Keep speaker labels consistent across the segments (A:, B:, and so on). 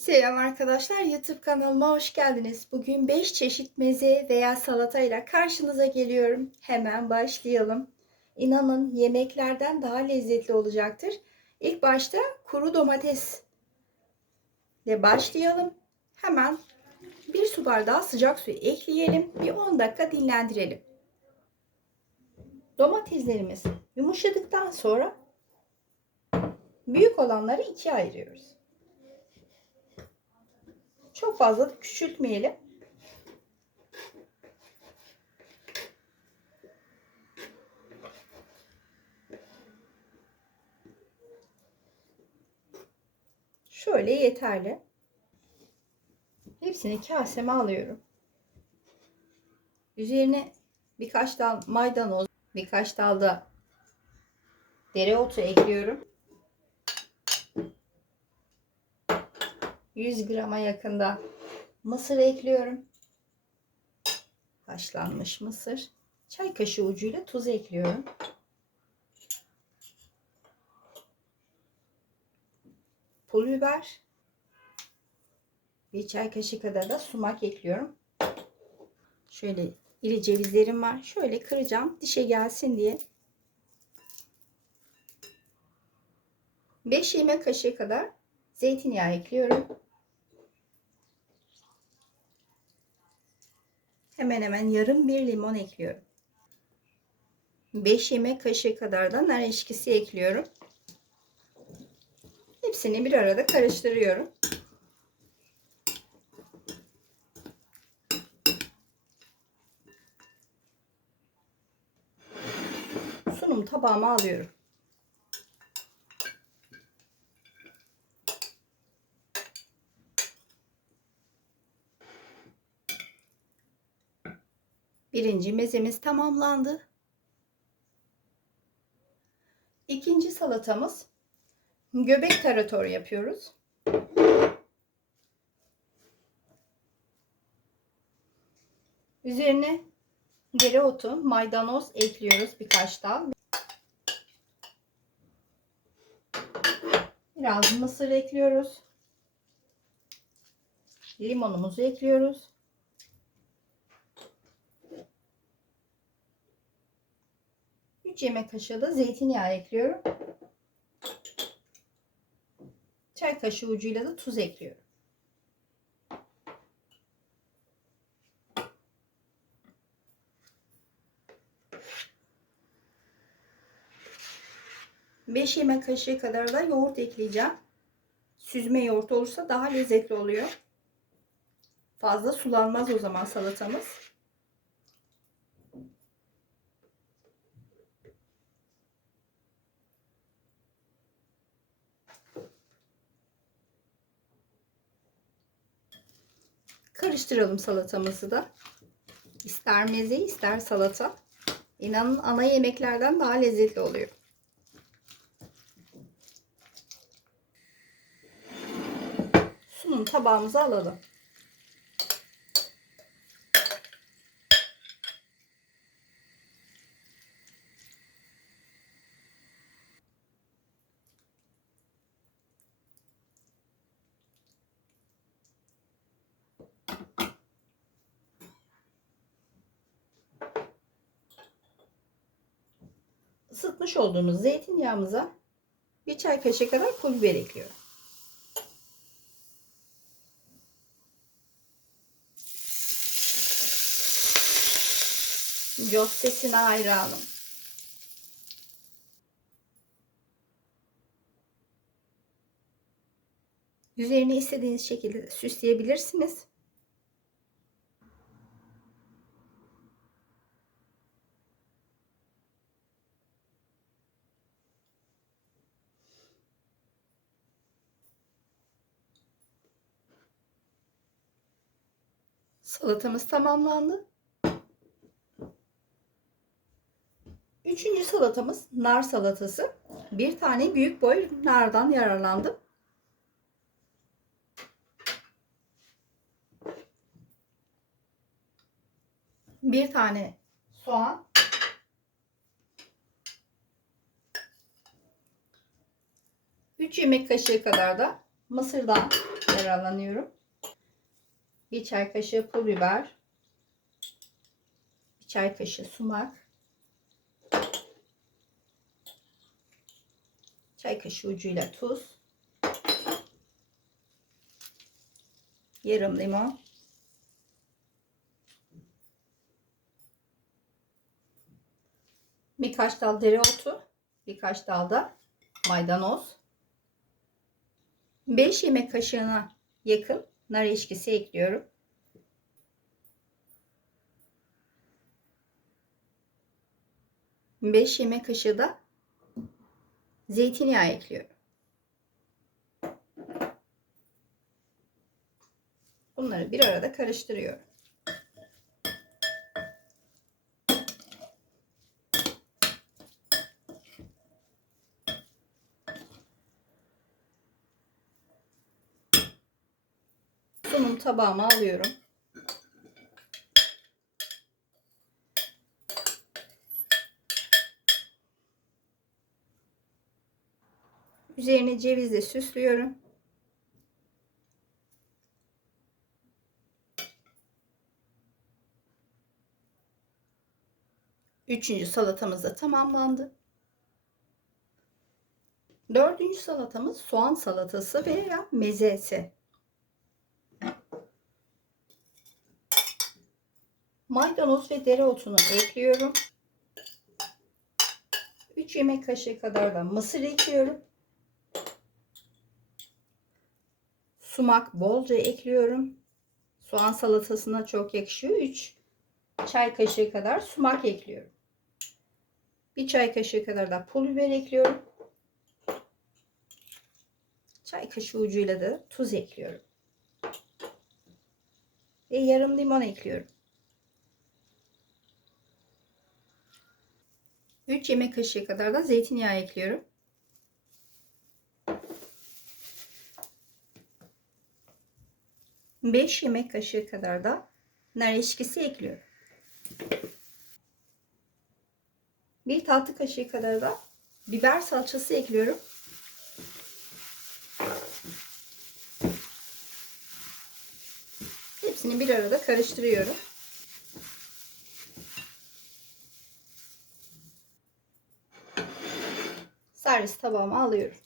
A: Selam arkadaşlar YouTube kanalıma hoş geldiniz. Bugün 5 çeşit meze veya salatayla karşınıza geliyorum. Hemen başlayalım. İnanın yemeklerden daha lezzetli olacaktır. İlk başta kuru domates ile başlayalım. Hemen bir su bardağı sıcak suyu ekleyelim. Bir 10 dakika dinlendirelim. Domateslerimiz yumuşadıktan sonra büyük olanları ikiye ayırıyoruz. Çok fazla da küçültmeyelim. Şöyle yeterli. Hepsini kaseme alıyorum. Üzerine birkaç dal maydanoz, birkaç dal da dereotu ekliyorum. 100 grama yakında mısır ekliyorum. Haşlanmış mısır. Çay kaşığı ucuyla tuz ekliyorum. Pul biber. Bir çay kaşığı kadar da sumak ekliyorum. Şöyle iri cevizlerim var. Şöyle kıracağım dişe gelsin diye. 5 yemek kaşığı kadar zeytinyağı ekliyorum. Hemen hemen yarım bir limon ekliyorum. 5 yemek kaşığı kadar da nar eşkisi ekliyorum. Hepsini bir arada karıştırıyorum. Sunum tabağıma alıyorum. Birinci mezemiz tamamlandı. İkinci salatamız göbek tarator yapıyoruz. Üzerine dereotu, maydanoz ekliyoruz birkaç dal. Biraz mısır ekliyoruz. Limonumuzu ekliyoruz. 3 yemek kaşığı da zeytinyağı ekliyorum. Çay kaşığı ucuyla da tuz ekliyorum. Beş yemek kaşığı kadar da yoğurt ekleyeceğim. Süzme yoğurt olursa daha lezzetli oluyor. Fazla sulanmaz o zaman salatamız. Karıştıralım salatamızı da. İster meze ister salata. İnanın ana yemeklerden daha lezzetli oluyor. Sunum tabağımıza alalım. Isıtmış olduğumuz zeytinyağımıza bir çay kaşığı kadar pul biber ekliyorum. Jos sesine hayranım. Üzerine istediğiniz şekilde süsleyebilirsiniz. Salatamız tamamlandı. Üçüncü salatamız nar salatası. Bir tane büyük boy nardan yararlandım. Bir tane soğan. Üç yemek kaşığı kadar da mısırdan yararlanıyorum. Bir çay kaşığı pul biber. Bir çay kaşığı sumak. Çay kaşığı ucuyla tuz. Yarım limon. Birkaç dal dereotu. Birkaç dal da maydanoz. 5 yemek kaşığına yakın nar eşkisi ekliyorum. Beş yemek kaşığı da zeytinyağı ekliyorum. Bunları bir arada karıştırıyorum. Sunum tabağıma alıyorum. Üzerine cevizle süslüyorum. Üçüncü salatamız da tamamlandı. Dördüncü salatamız soğan salatası veya mezesi. Maydanoz ve dereotunu ekliyorum. 3 yemek kaşığı kadar da mısır ekliyorum. Sumak bolca ekliyorum. Soğan salatasına çok yakışıyor. 3 çay kaşığı kadar sumak ekliyorum. 1 çay kaşığı kadar da pul biber ekliyorum. Çay kaşığı ucuyla da tuz ekliyorum. Ve yarım limon ekliyorum. 3 yemek kaşığı kadar da zeytinyağı ekliyorum. Beş yemek kaşığı kadar da nar eşkisi ekliyorum. Bir tatlı kaşığı kadar da biber salçası ekliyorum. Hepsini bir arada karıştırıyorum. Servis tabağıma alıyorum.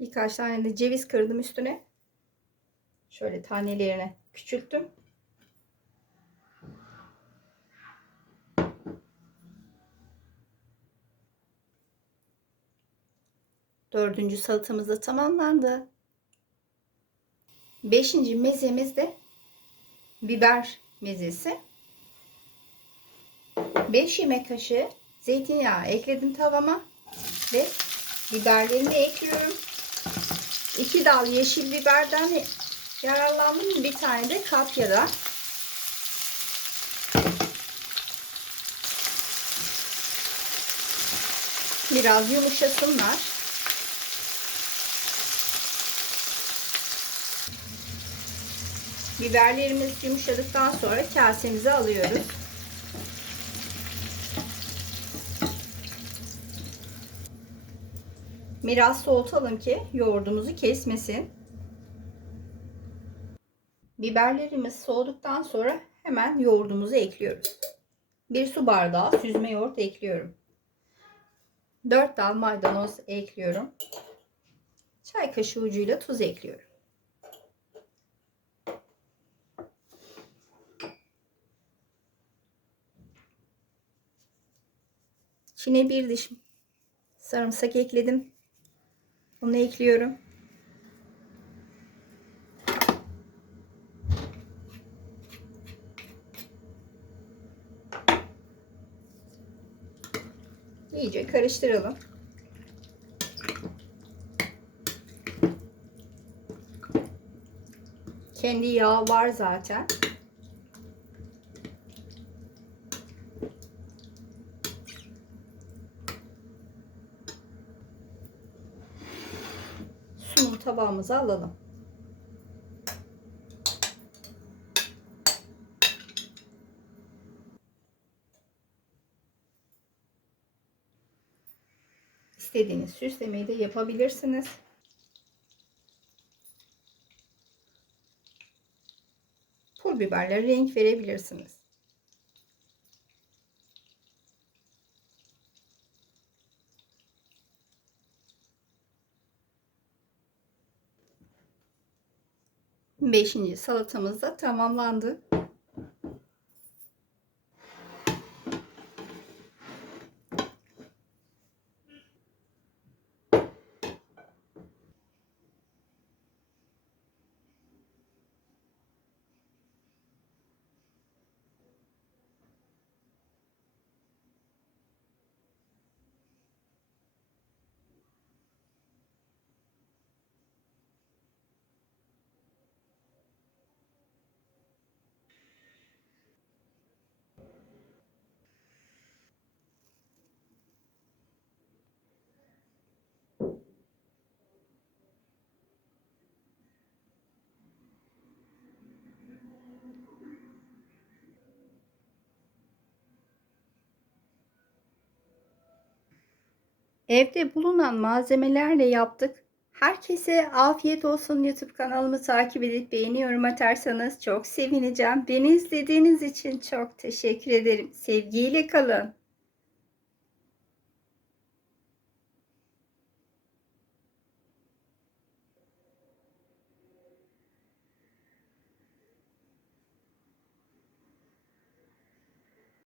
A: Birkaç tane de ceviz kırdım üstüne. Şöyle tanelerini küçülttüm. Dördüncü salatamız da tamamlandı. Beşinci mezemiz de biber mezesi. 5 yemek kaşığı zeytinyağı ekledim tavama ve biberlerimi ekliyorum. 2 dal yeşil biberden yararlandım. Bir tane de kapyadan. Biraz yumuşasınlar. Biberlerimiz yumuşadıktan sonra kasemize alıyoruz. Biraz soğutalım ki yoğurdumuzu kesmesin. Biberlerimiz soğuduktan sonra hemen yoğurdumuzu ekliyoruz. Bir su bardağı süzme yoğurt ekliyorum. 4 dal maydanoz ekliyorum. Çay kaşığı ucuyla tuz ekliyorum. İçine bir diş sarımsak ekledim. Bunu ekliyorum. İyice karıştıralım. Kendi yağı var zaten. Tabağımıza alalım. İstediğiniz süslemeyi de yapabilirsiniz. Pul biberle renk verebilirsiniz. Beşinci salatamız da tamamlandı. Evde bulunan malzemelerle yaptık. Herkese afiyet olsun. YouTube kanalımı takip edip beğeni yorum atarsanız çok sevineceğim. Beni izlediğiniz için çok teşekkür ederim. Sevgiyle kalın.